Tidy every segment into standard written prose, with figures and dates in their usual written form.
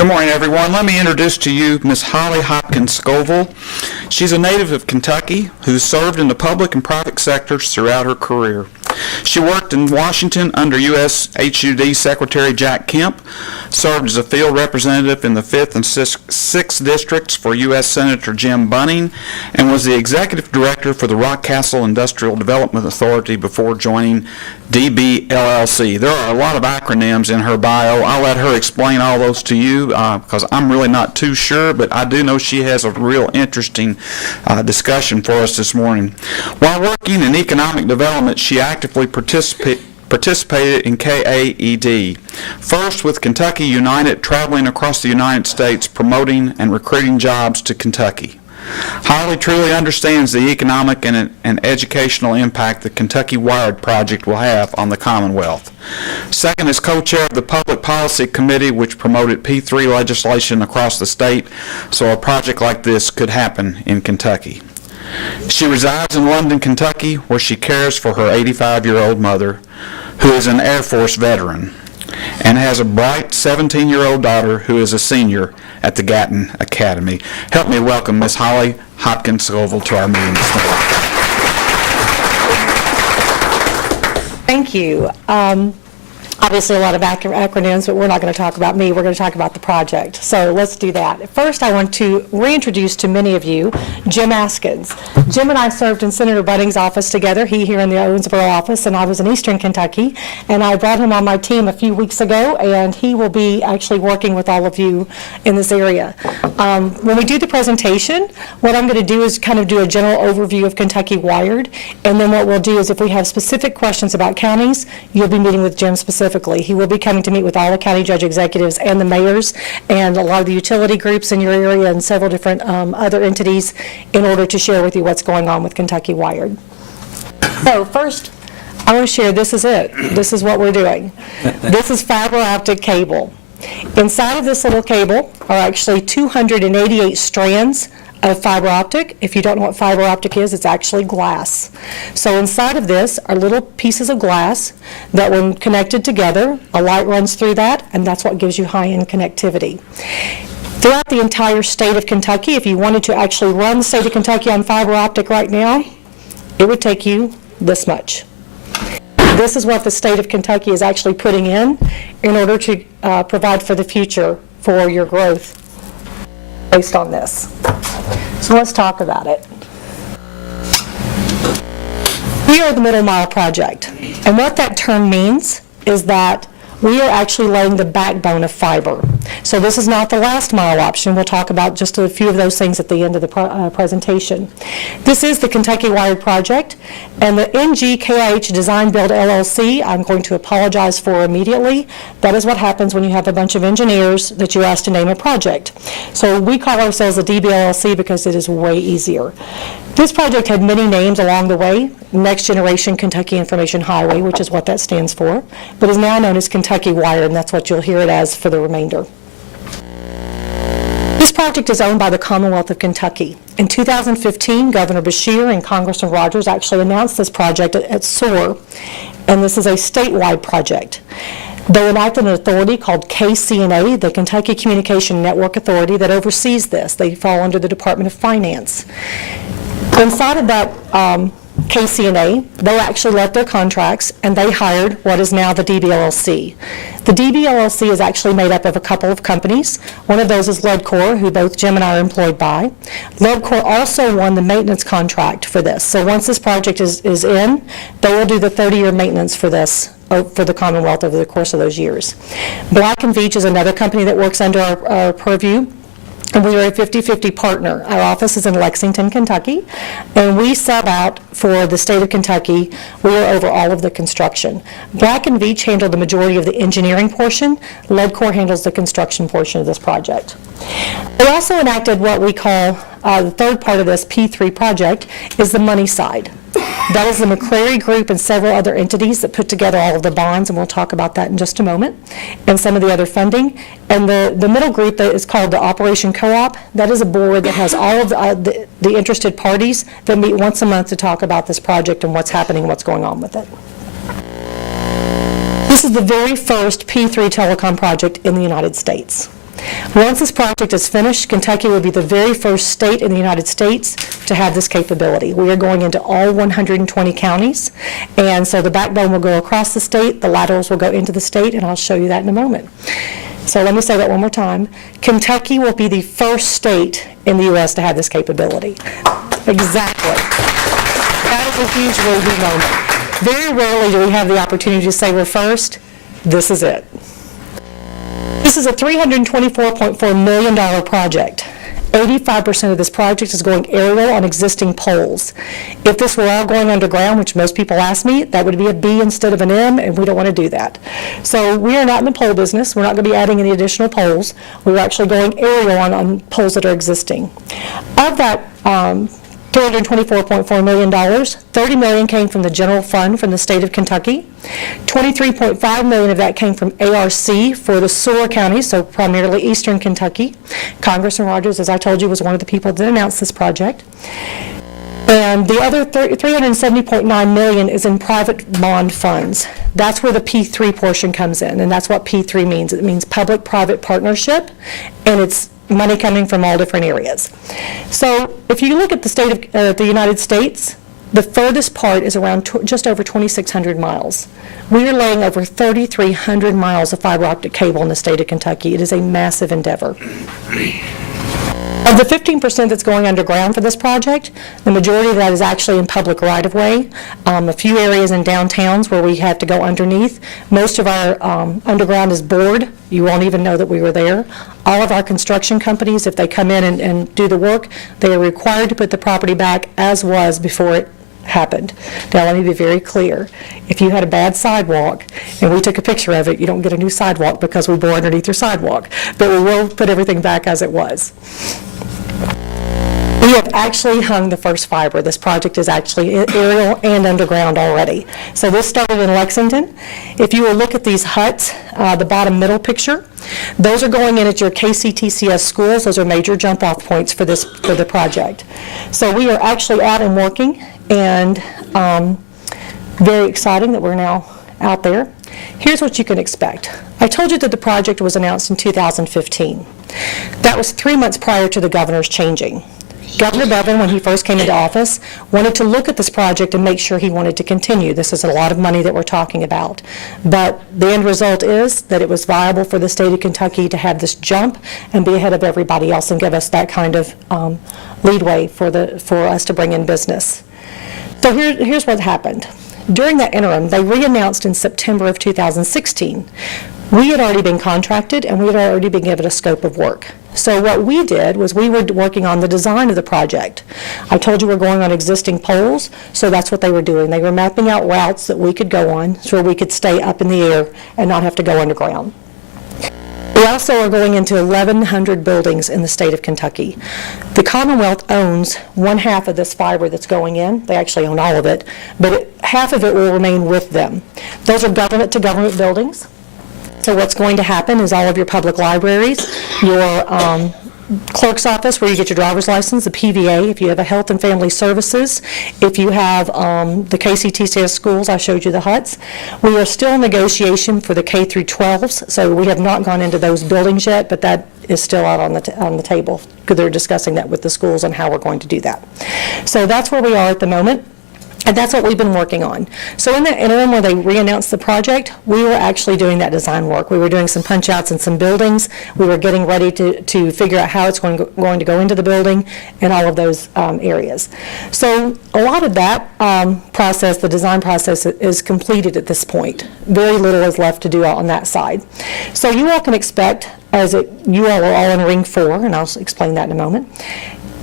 Good morning, everyone. Let me introduce to you Miss Holly Hopkins-Scoville. She's a native of Kentucky who served in the public and private sectors throughout her career. She worked in Washington under U.S. HUD Secretary Jack Kemp, served as a field representative in the 5th and 6th districts for U.S. Senator Jim Bunning, and was the executive director for the Rockcastle Industrial Development Authority before joining DBLLC. There are a lot of acronyms in her bio. I'll let her explain all those to you because I'm really not too sure, but I do know she has a real interesting discussion for us this morning. While working in economic development, she actively participated in KAED, first with Kentucky United, traveling across the United States promoting and recruiting jobs to Kentucky. Holly truly understands the economic and educational impact the Kentucky Wired project will have on the Commonwealth. Second, is co-chair of the Public Policy Committee, which promoted P3 legislation across the state so a project like this could happen in Kentucky. She resides in London, Kentucky, where she cares for her 85-year-old mother, who is an Air Force veteran, and has a bright 17-year-old daughter who is a senior at the Gatton Academy. Help me welcome Miss Holly Hopkins-Scoville to our meeting this morning. Thank you. Obviously a lot of acronyms, but we're not going to talk about me. We're going to talk about the project. So let's do that. First, I want to reintroduce to many of you Jim Askins. Jim and I served in Senator Bunning's office together, he here in the Owensboro office, and I was in Eastern Kentucky. And I brought him on my team a few weeks ago, and he will be actually working with all of you in this area. When we do the presentation, what I'm going to do is kind of do a general overview of Kentucky Wired, and then what we'll do is if we have specific questions about counties, you'll be meeting with Jim specifically. He will be coming to meet with all the county judge executives and the mayors and a lot of the utility groups in your area and several different other entities in order to share with you what's going on with Kentucky Wired. So first, I want to share, this is it. This is what we're doing. This is fiber optic cable. Inside of this little cable are actually 288 strands of fiber optic. If you don't know what fiber optic is, it's actually glass. So inside of this are little pieces of glass that when connected together, a light runs through that, and that's what gives you high-end connectivity. Throughout the entire state of Kentucky, if you wanted to actually run the state of Kentucky on fiber optic right now, it would take you this much. This is what the state of Kentucky is actually putting in order to provide for the future for your growth based on this. So let's talk about it. We are the Middle Mile Project, and what that term means is that we are actually laying the backbone of fiber. So this is not the last mile option. We'll talk about just a few of those things at the end of the presentation. This is the Kentucky Wired Project, and the NGKIH Design Build LLC, I'm going to apologize for immediately. That is what happens when you have a bunch of engineers that you're asked to name a project. So we call ourselves a DBLLC because it is way easier. This project had many names along the way. Next Generation Kentucky Information Highway, which is what that stands for, but is now known as Kentucky Wired, and that's what you'll hear it as for the remainder. This project is owned by the Commonwealth of Kentucky. In 2015, Governor Beshear and Congressman Rogers actually announced this project at SOAR, and this is a statewide project. They enacted an authority called KCNA, the Kentucky Communication Network Authority, that oversees this. They fall under the Department of Finance. Inside of that KCNA, they actually let their contracts and they hired what is now the DBLLC. The DBLLC is actually made up of a couple of companies. One of those is Ledcor, who both Jim and I are employed by. Ledcor also won the maintenance contract for this. So once this project is in, they will do the 30-year maintenance for this, for the Commonwealth over the course of those years. Black & Veatch is another company that works under our purview. And we are a 50-50 partner. Our office is in Lexington, Kentucky, and we sub out for the state of Kentucky. We are over all of the construction. Black & Veatch handle the majority of the engineering portion. Ledcor handles the construction portion of this project. We also enacted what we call, the third part of this P3 project, is the money side. That is the McCrary Group and several other entities that put together all of the bonds, and we'll talk about that in just a moment, and some of the other funding. And the middle group that is called the Operation Co-op, that is a board that has all of the interested parties that meet once a month to talk about this project and what's happening, what's going on with it. This is the very first P3 telecom project in the United States. Once this project is finished, Kentucky will be the very first state in the United States to have this capability. We are going into all 120 counties, and so the backbone will go across the state, the laterals will go into the state, and I'll show you that in a moment. So let me say that one more time. Kentucky will be the first state in the U.S. to have this capability. Exactly. That is a huge woo-hoo moment. Very rarely do we have the opportunity to say we're first. This is it. This is a $324.4 million project. 85% of this project is going aerial on existing poles. If this were all going underground, which most people ask me, that would be a B instead of an M, and we don't want to do that. So we are not in the pole business. We're not going to be adding any additional poles. We're actually going aerial on poles that are existing. Of that $224.4 million, $30 million came from the general fund from the state of Kentucky. $23.5 million of that came from ARC for the SOAR counties, so primarily eastern Kentucky. Congressman Rogers, as I told you, was one of the people that announced this project. And the other $370.9 million is in private bond funds. That's where the P3 portion comes in, and that's what P3 means. It means public-private partnership, and it's money coming from all different areas. So if you look at the state of the United States, the furthest part is around just over 2,600 miles. We are laying over 3,300 miles of fiber optic cable in the state of Kentucky. It is a massive endeavor. Of the 15% that's going underground for this project, the majority of that is actually in public right-of-way. A few areas in downtowns where we have to go underneath. Most of our underground is bored. You won't even know that we were there. All of our construction companies, if they come in and do the work, they are required to put the property back as was before it happened. Now, let me be very clear. If you had a bad sidewalk and we took a picture of it, you don't get a new sidewalk because we bore underneath your sidewalk. But we will put everything back as it was. We have actually hung the first fiber. This project is actually aerial and underground already. So this started in Lexington. If you will look at these huts, the bottom middle picture, those are going in at your KCTCS schools. Those are major jump-off points for the project. So we are actually out and working, and very exciting that we're now out there. Here's what you can expect. I told you that the project was announced in 2015. That was 3 months prior to the governor's changing. Governor Bevin, when he first came into office, wanted to look at this project and make sure he wanted to continue. This is a lot of money that we're talking about. But the end result is that it was viable for the state of Kentucky to have this jump and be ahead of everybody else and give us that kind of leadway for us to bring in business. So here's what happened. During that interim, they re-announced in September of 2016. We had already been contracted and we had already been given a scope of work. So what we did was we were working on the design of the project. I told you we're going on existing poles, so that's what they were doing. They were mapping out routes that we could go on so we could stay up in the air and not have to go underground. We also are going into 1,100 buildings in the state of Kentucky. The Commonwealth owns one half of this fiber that's going in. They actually own all of it, but half of it will remain with them. Those are government-to-government buildings. So what's going to happen is all of your public libraries, your clerk's office where you get your driver's license, the PVA, if you have a health and family services, if you have the KCTCS schools, I showed you the huts. We are still in negotiation for the K through 12s, so we have not gone into those buildings yet, but that is still out on the table because they're discussing that with the schools on how we're going to do that. So that's where we are at the moment. And that's what we've been working on. So in that interim where they re-announced the project, we were actually doing that design work. We were doing some punch-outs in some buildings. We were getting ready to figure out how it's going to go into the building and all of those areas. So a lot of that process, the design process, is completed at this point. Very little is left to do on that side. So you all can expect, you all are all in Ring 4, and I'll explain that in a moment.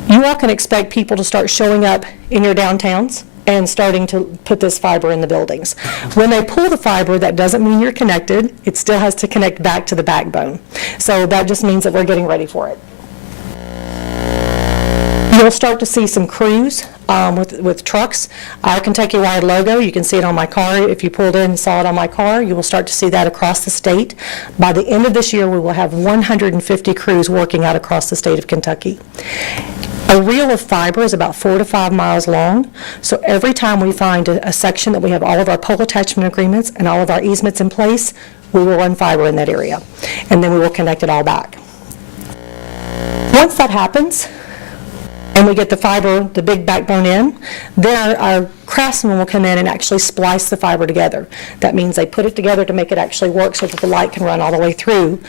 You all can expect people to start showing up in your downtowns and starting to put this fiber in the buildings. When they pull the fiber, that doesn't mean you're connected. It still has to connect back to the backbone. So that just means that we're getting ready for it. You'll start to see some crews with trucks. Our Kentucky Wired logo, you can see it on my car. If you pulled in and saw it on my car, you will start to see that across the state. By the end of this year, we will have 150 crews working out across the state of Kentucky. A reel of fiber is about 4 to 5 miles long, so every time we find a section that we have all of our pole attachment agreements and all of our easements in place, we will run fiber in that area, and then we will connect it all back. Once that happens, and we get the fiber, the big backbone in, then our craftsmen will come in and actually splice the fiber together. That means they put it together to make it actually work so that the light can run all the way through.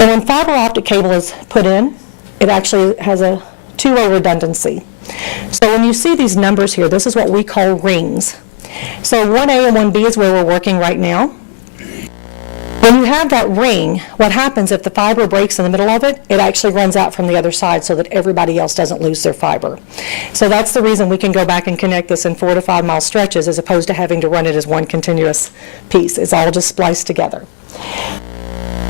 And when fiber optic cable is put in, it actually has a two-way redundancy. So when you see these numbers here, this is what we call rings. So 1A and 1B is where we're working right now. When you have that ring, what happens if the fiber breaks in the middle of it, it actually runs out from the other side so that everybody else doesn't lose their fiber. So that's the reason we can go back and connect this in 4 to 5 mile stretches as opposed to having to run it as one continuous piece. It's all just spliced together.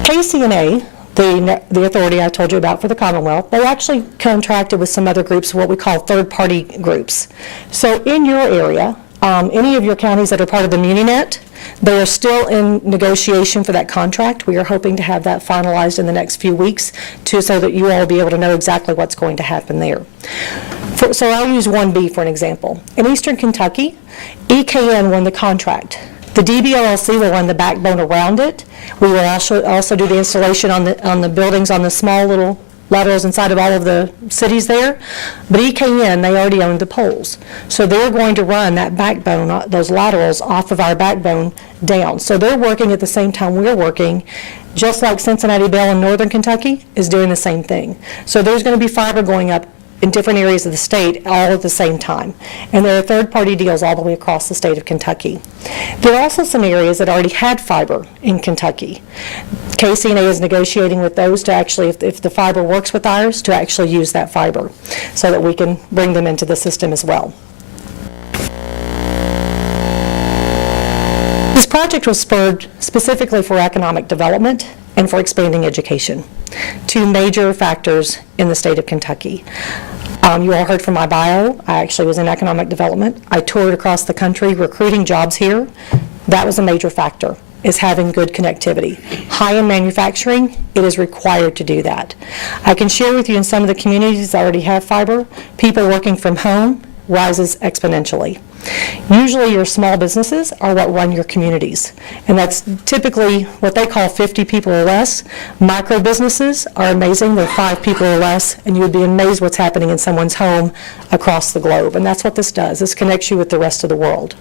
KCNA, the authority I told you about for the Commonwealth, they actually contracted with some other groups, what we call third-party groups. So in your area, any of your counties that are part of the MuniNet, they are still in negotiation for that contract. We are hoping to have that finalized in the next few weeks so that you all will be able to know exactly what's going to happen there. So I'll use 1B for an example. In Eastern Kentucky, EKN won the contract. The DBLLC will run the backbone around it. We will also do the installation on the buildings on the small little laterals inside of all of the cities there. But EKN, they already own the poles. So they're going to run that backbone, those laterals off of our backbone down. So they're working at the same time we're working, just like Cincinnati Bell in Northern Kentucky is doing the same thing. So there's going to be fiber going up in different areas of the state all at the same time. And there are third-party deals all the way across the state of Kentucky. There are also some areas that already had fiber in Kentucky. KCNA is negotiating with those to actually, if the fiber works with ours, to actually use that fiber so that we can bring them into the system as well. This project was spurred specifically for economic development and for expanding education, two major factors in the state of Kentucky. You all heard from my bio. I actually was in economic development. I toured across the country recruiting jobs here. That was a major factor, is having good connectivity. High-end manufacturing, it is required to do that. I can share with you in some of the communities that already have fiber, people working from home rises exponentially. Usually your small businesses are what run your communities, and that's typically what they call 50 people or less. Micro businesses are amazing. They're 5 people or less, and you would be amazed what's happening in someone's home across the globe, and that's what this does. This connects you with the rest of the world.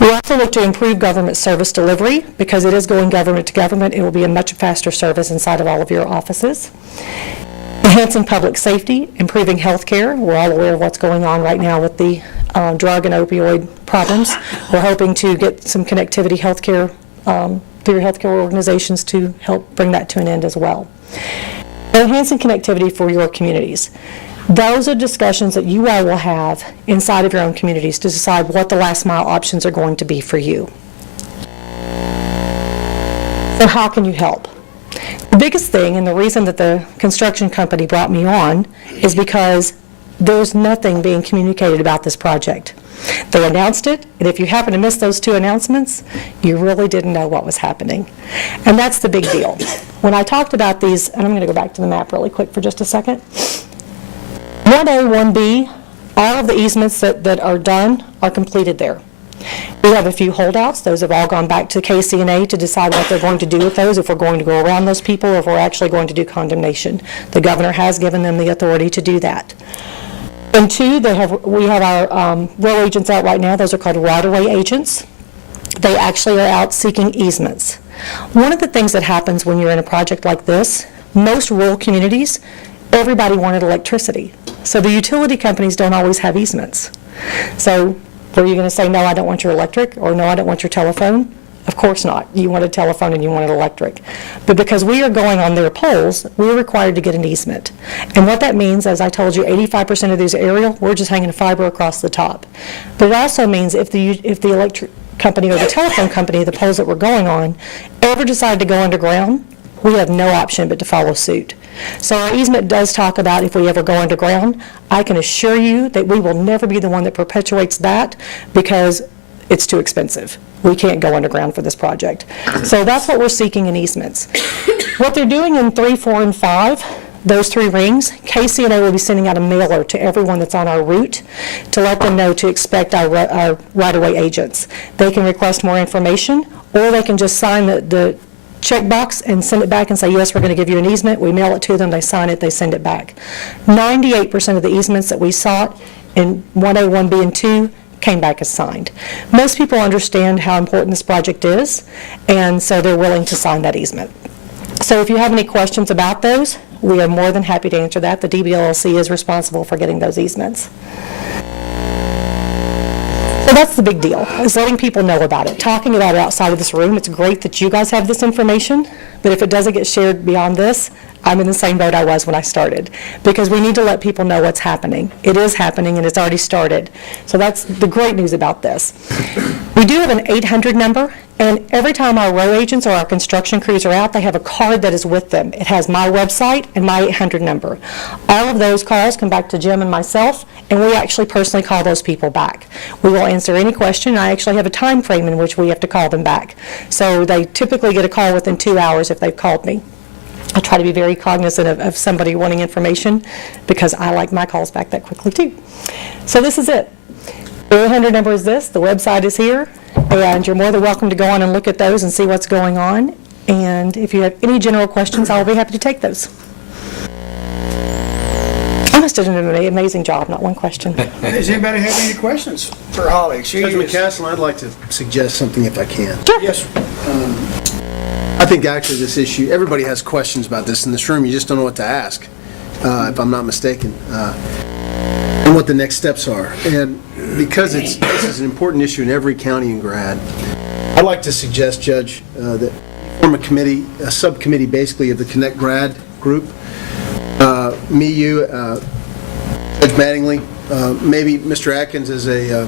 We also look to improve government service delivery because it is going government to government. It will be a much faster service inside of all of your offices. Enhancing public safety, improving health care. We're all aware of what's going on right now with the drug and opioid problems. We're hoping to get some connectivity healthcare through healthcare organizations to help bring that to an end as well. Enhancing connectivity for your communities. Those are discussions that you all will have inside of your own communities to decide what the last mile options are going to be for you. So how can you help? The biggest thing, and the reason that the construction company brought me on, is because there's nothing being communicated about this project. They announced it, and if you happen to miss those 2 announcements, you really didn't know what was happening. And that's the big deal. When I talked about these, and I'm going to go back to the map really quick for just a second. 1A, 1B, all of the easements that are done are completed there. We have a few holdouts. Those have all gone back to KCNA to decide what they're going to do with those, if we're going to go around those people or if we're actually going to do condemnation. The governor has given them the authority to do that. And 2, we have our row agents out right now. Those are called right-of-way agents. They actually are out seeking easements. One of the things that happens when you're in a project like this, most rural communities, everybody wanted electricity. So the utility companies don't always have easements. So were you going to say, no, I don't want your electric, or no, I don't want your telephone? Of course not. You wanted telephone and you wanted electric. But because we are going on their poles, we're required to get an easement. And what that means, as I told you, 85% of these aerial, we're just hanging fiber across the top. But it also means if the electric company or the telephone company, the poles that we're going on, ever decide to go underground, we have no option but to follow suit. So our easement does talk about if we ever go underground. I can assure you that we will never be the one that perpetuates that because it's too expensive. We can't go underground for this project. So that's what we're seeking in easements. What they're doing in 3, 4, and 5, those 3 rings, KCNA will be sending out a mailer to everyone that's on our route to let them know to expect our right-of-way agents. They can request more information, or they can just sign the checkbox and send it back and say, yes, we're going to give you an easement. We mail it to them, they sign it, they send it back. 98% of the easements that we sought in 1A, 1B, and 2 came back as signed. Most people understand how important this project is, and so they're willing to sign that easement. So if you have any questions about those, we are more than happy to answer that. The DBLLC is responsible for getting those easements. So that's the big deal, is letting people know about it, talking about it outside of this room. It's great that you guys have this information, but if it doesn't get shared beyond this, I'm in the same boat I was when I started, because we need to let people know what's happening. It is happening, and it's already started. So that's the great news about this. We do have an 800 number, and every time our row agents or our construction crews are out, they have a card that is with them. It has my website and my 800 number. All of those calls come back to Jim and myself, and we actually personally call those people back. We will answer any question. I actually have a time frame in which we have to call them back. So they typically get a call within 2 hours if they've called me. I try to be very cognizant of somebody wanting information, because I like my calls back that quickly too. So this is it. The 800 number is this, the website is here, and you're more than welcome to go on and look at those and see what's going on. And if you have any general questions, I'll be happy to take those. I must have done an amazing job, not one question. Does anybody have any questions for Holly? Judge McCaslin, I'd like to suggest something if I can. Sure. Yes. I think actually this issue, everybody has questions about this in this room, you just don't know what to ask, if I'm not mistaken, and what the next steps are. And because this is an important issue in every county in GRADD, I'd like to suggest, Judge, that you form a committee, a subcommittee basically of the Connect GRADD group, me, you, Judge Mattingly, maybe Mr. Atkins as a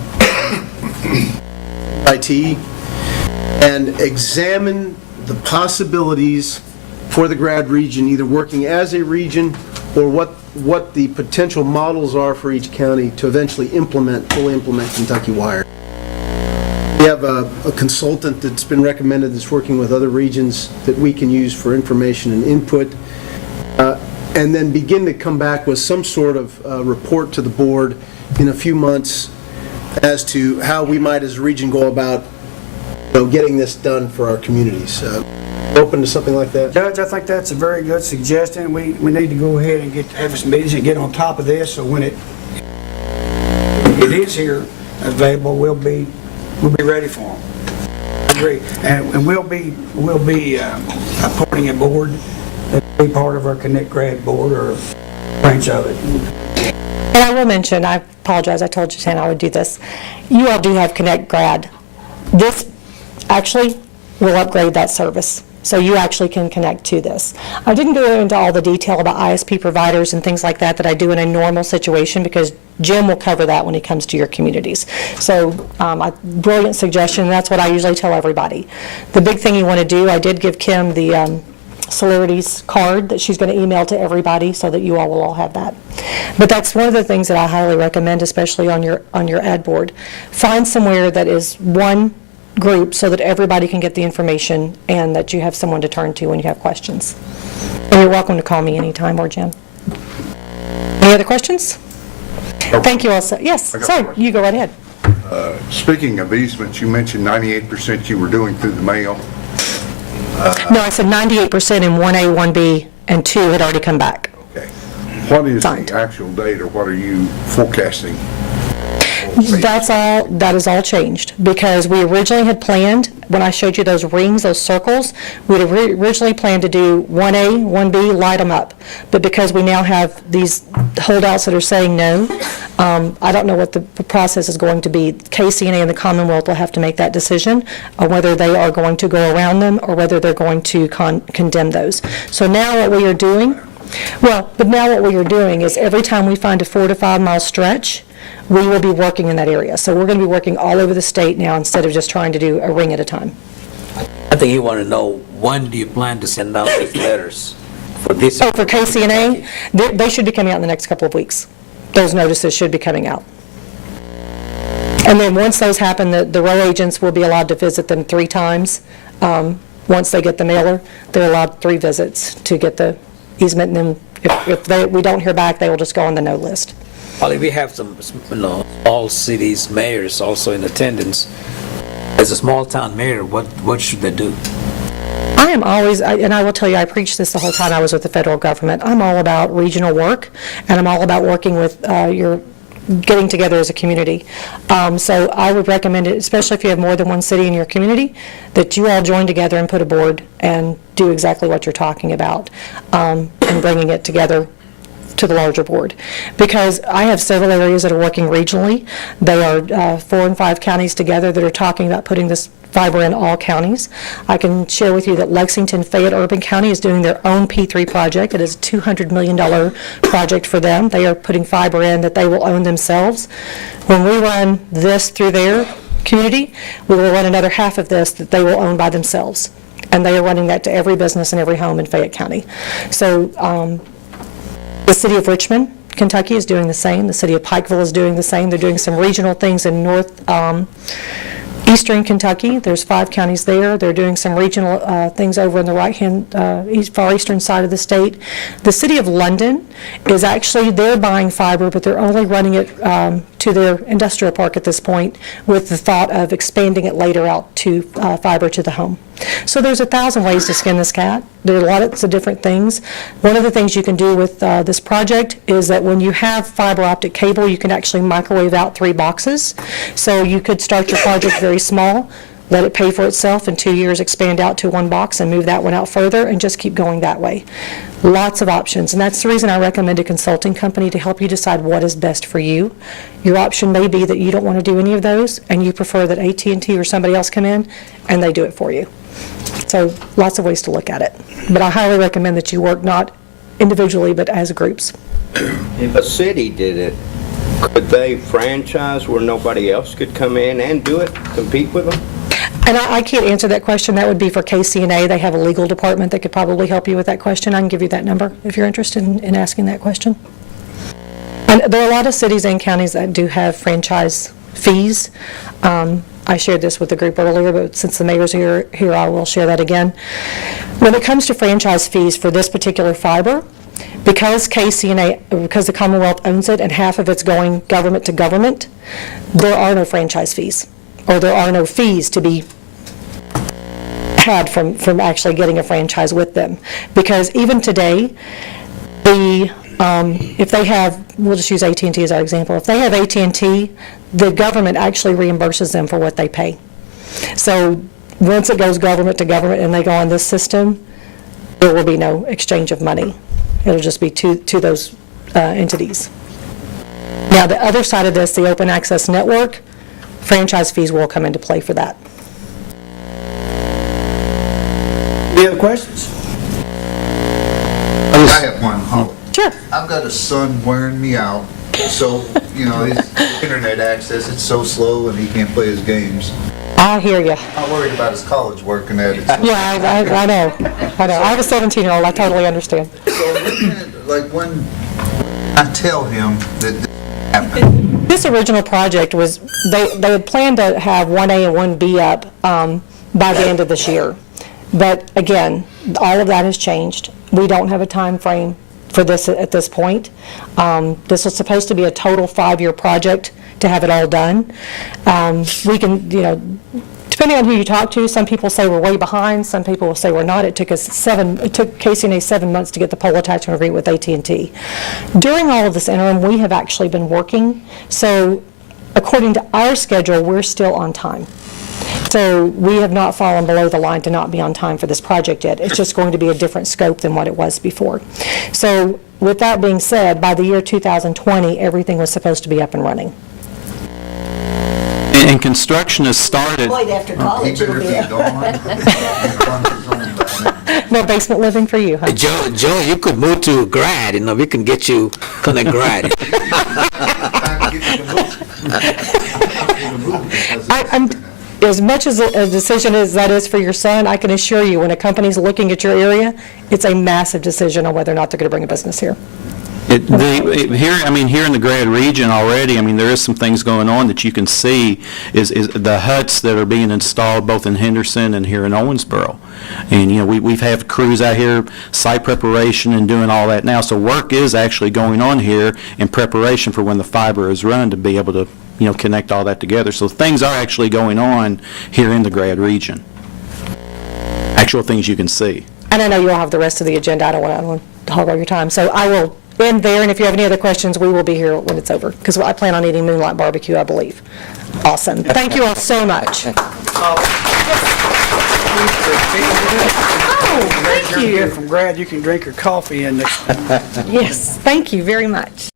IT, and examine the possibilities for the GRADD region, either working as a region or what the potential models are for each county to eventually fully implement Kentucky Wired. We have a consultant that's been recommended that's working with other regions that we can use for information and input, and then begin to come back with some sort of report to the board in a few months as to how we might as a region go about getting this done for our communities. Open to something like that? Judge, I think that's a very good suggestion. We need to go ahead and have some meetings and get on top of this, so when it is here available, we'll be ready for them. I agree. And we'll be appointing a board that'll be part of our Connect GRADD board or a branch of it. And I will mention, I apologize, I told you, Stan, I would do this. You all do have Connect GRADD. This actually will upgrade that service, so you actually can connect to this. I didn't go into all the detail about ISP providers and things like that I do in a normal situation, because Jim will cover that when he comes to your communities. So brilliant suggestion. That's what I usually tell everybody. The big thing you want to do, I did give Kim the Celerity's card that she's going to email to everybody, so that you all will all have that. But that's one of the things that I highly recommend, especially on your ad board. Find somewhere that is one group so that everybody can get the information and that you have someone to turn to when you have questions. And you're welcome to call me anytime, or Jim. Any other questions? Thank you all. Yes, sorry, you go right ahead. Speaking of easements, you mentioned 98% you were doing through the mail. No, I said 98% in 1A, 1B, and 2 had already come back. Okay. What is Signed. the actual date, or what are you forecasting? That is all changed, because we originally had planned, when I showed you those rings, those circles, we had originally planned to do 1A, 1B, light them up. But because we now have these holdouts that are saying no, I don't know what the process is going to be. KCNA and the Commonwealth will have to make that decision on whether they are going to go around them or whether they're going to condemn those. So now what we are doing, is every time we find a 4 to 5 mile stretch, we will be working in that area. So we're going to be working all over the state now, instead of just trying to do a ring at a time. I think you want to know, when do you plan to send out these letters for this? Oh, for KCNA, they should be coming out in the next couple of weeks. Those notices should be coming out. And then once those happen, the row agents will be allowed to visit them 3 times. Once they get the mailer, they're allowed 3 visits to get the easement, and then if we don't hear back, they will just go on the no list. Well, we have some, all cities, mayors also in attendance. As a small town mayor, what should they do? I am always, and I will tell you, I preached this the whole time I was with the federal government. I'm all about regional work, and I'm all about working with getting together as a community. So I would recommend it, especially if you have more than one city in your community, that you all join together and put a board and do exactly what you're talking about, and bringing it together to the larger board. Because I have several areas that are working regionally. They are 4 and 5 counties together that are talking about putting this fiber in all counties. I can share with you that Lexington Fayette Urban County is doing their own P3 project. It is a $200 million project for them. They are putting fiber in that they will own themselves. When we run this through their community, we will run another half of this that they will own by themselves. And they are running that to every business and every home in Fayette County. So the city of Richmond, Kentucky is doing the same. The city of Pikeville is doing the same. They're doing some regional things in Eastern Kentucky. There's 5 counties there. They're doing some regional things over on the right-hand, far eastern side of the state. The city of London is actually, they're buying fiber, but they're only running it to their industrial park at this point with the thought of expanding it later out to fiber to the home. So there's 1,000 ways to skin this cat. There are lots of different things. One of the things you can do with this project is that when you have fiber optic cable, you can actually microwave out 3 boxes. So you could start your project very small, let it pay for itself, in 2 years expand out to 1 box and move that one out further and just keep going that way. Lots of options, and that's the reason I recommend a consulting company to help you decide what is best for you. Your option may be that you don't want to do any of those and you prefer that AT&T or somebody else come in and they do it for you. So lots of ways to look at it. But I highly recommend that you work not individually but as groups. If a city did it, could they franchise where nobody else could come in and do it, compete with them? And I can't answer that question. That would be for KCNA. They have a legal department that could probably help you with that question. I can give you that number if you're interested in asking that question. And there are a lot of cities and counties that do have franchise fees. I shared this with the group earlier, but since the mayor's here, I will share that again. When it comes to franchise fees for this particular fiber, because KCNA, because the Commonwealth owns it and half of it's going government to government, there are no franchise fees, or there are no fees to be had from actually getting a franchise with them. Because even today, if they have, we'll just use AT&T as our example, if they have AT&T, the government actually reimburses them for what they pay. So once it goes government to government and they go on this system, there will be no exchange of money. It'll just be to those entities. Now, the other side of this, the open access network, franchise fees will come into play for that. Any other questions? I have one. Sure. I've got a son wearing me out, so, his internet access, it's so slow and he can't play his games. I hear you. I'm worried about his college working at it. Yeah, I know. I have a 17-year-old. I totally understand. So, when I tell him that this happened, This original project was, they had planned to have 1A and 1B up by the end of this year. But again, all of that has changed. We don't have a time frame for this at this point. This was supposed to be a total 5-year project to have it all done. We can, depending on who you talk to, some people say we're way behind, some people will say we're not. It took KCNA 7 months to get the pole attachment agreement with AT&T. During all of this interim, we have actually been working, so according to our schedule, we're still on time. So we have not fallen below the line to not be on time for this project yet. It's just going to be a different scope than what it was before. So with that being said, by the year 2020, everything was supposed to be up and running. And construction has started. Wait, after he college, better it'll be be gone. No basement living for you, huh? Joe, you could move to GRADD, we can get you Connect GRADD. As much as a decision as that is for your son, I can assure you, when a company's looking at your area, it's a massive decision on whether or not they're going to bring a business here. Here in the GRADD region already, there is some things going on that you can see is the huts that are being installed both in Henderson and here in Owensboro. And, we've had crews out here, site preparation and doing all that now. So work is actually going on here in preparation for when the fiber is run to be able to, connect all that together. So things are actually going on here in the GRADD region. actual things you can see. And I know you'll have the rest of the agenda. I don't want to hog all your time. So I will end there, and if you have any other questions, we will be here when it's over, because I plan on eating Moonlight Barbecue, I believe. Awesome. Thank you all so much. Oh, thank you. From GRADD, you can drink your coffee in this. Yes, thank you very much.